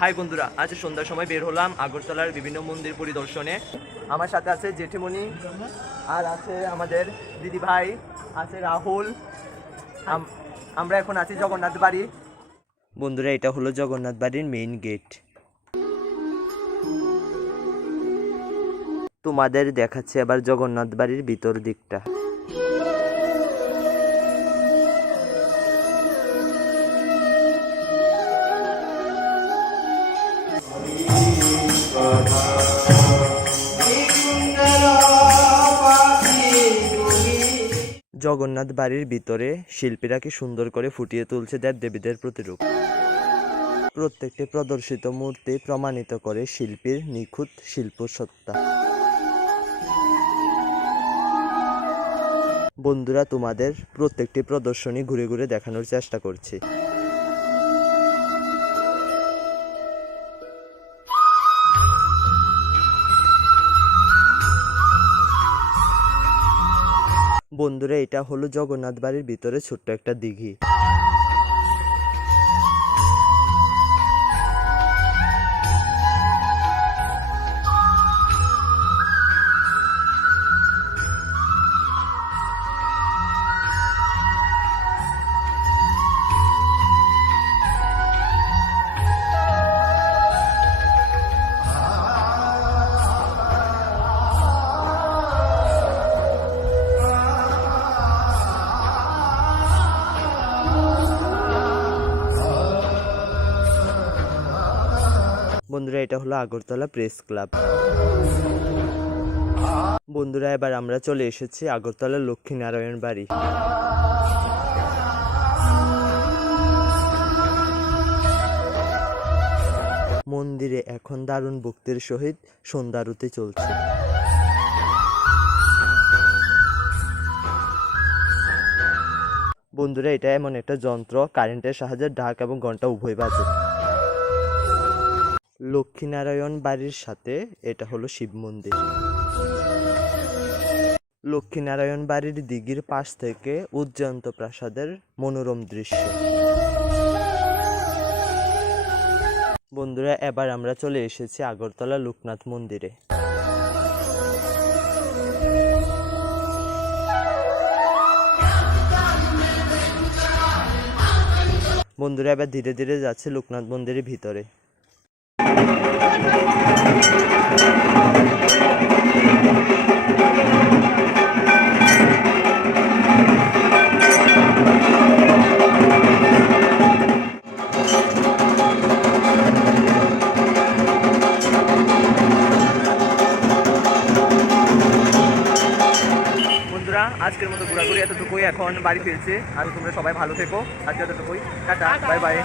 High বন্ধুরা, আজ সন্ধ্যার সময় বের হলাম আগরতলার বিভিন্ন মন্দির পরিদর্শনে। আমার সাথে আছে জেঠিমণি, আর আছে আমাদের দিদি ভাই আছে রাহুল। আমরা এখন আছি জগন্নাথ বাড়ি। বন্ধুরা, এটা হলো জগন্নাথ বাড়ির মেইন গেট তোমাদের দেখাচ্ছে আবার জগন্নাথ বাড়ির ভিতর দিকটা। জগন্নাথ বাড়ির ভিতরে শিল্পীরা কি সুন্দর করে ফুটিয়ে তুলছে দেব দেবীদের প্রতিরূপ। প্রত্যেকটি প্রদর্শিত মূর্তি প্রমাণিত করে শিল্পীর নিখুঁত শিল্প সত্তা বন্ধুরা, তোমাদের প্রত্যেকটি প্রদর্শনী ঘুরে ঘুরে দেখানোর চেষ্টা করছি। বন্ধুরা এটা হলো জগন্নাথ বাড়ির ভিতরে ছোট্ট একটা দিঘি। বন্ধুরা, এটা হলো আগরতলা প্রেস ক্লাব। বন্ধুরা, এবার আমরা চলে এসেছি আগরতলা লক্ষ্মীনারায়ণ বাড়ি। মন্দিরে এখন দারুণ ভক্তির সহিত সন্ধ্যারতি চলছে। বন্ধুরা, এটা এমন একটা যন্ত্র কারেন্টের সাহায্যে ঢাক এবং ঘণ্টা উভয় বাজে। লক্ষ্মীনারায়ণ বাড়ির সাথে এটা হলো শিব মন্দির। লক্ষ্মীনারায়ণ বাড়ির দিঘির পাশ থেকে উজ্জয়ন্ত প্রাসাদের মনোরম দৃশ্য। বন্ধুরা, এবার আমরা চলে এসেছি আগরতলা লোকনাথ মন্দিরে। বন্ধুরা, এবার ধীরে ধীরে যাচ্ছে লোকনাথ মন্দিরের ভিতরে। আজকের মতো ঘোরাঘুরি এতটুকুই। এখন বাড়ি ফিরছি। আর তোমরা সবাই ভালো থেকো। আজকে এতটুকুই। টাটা। Bye bye.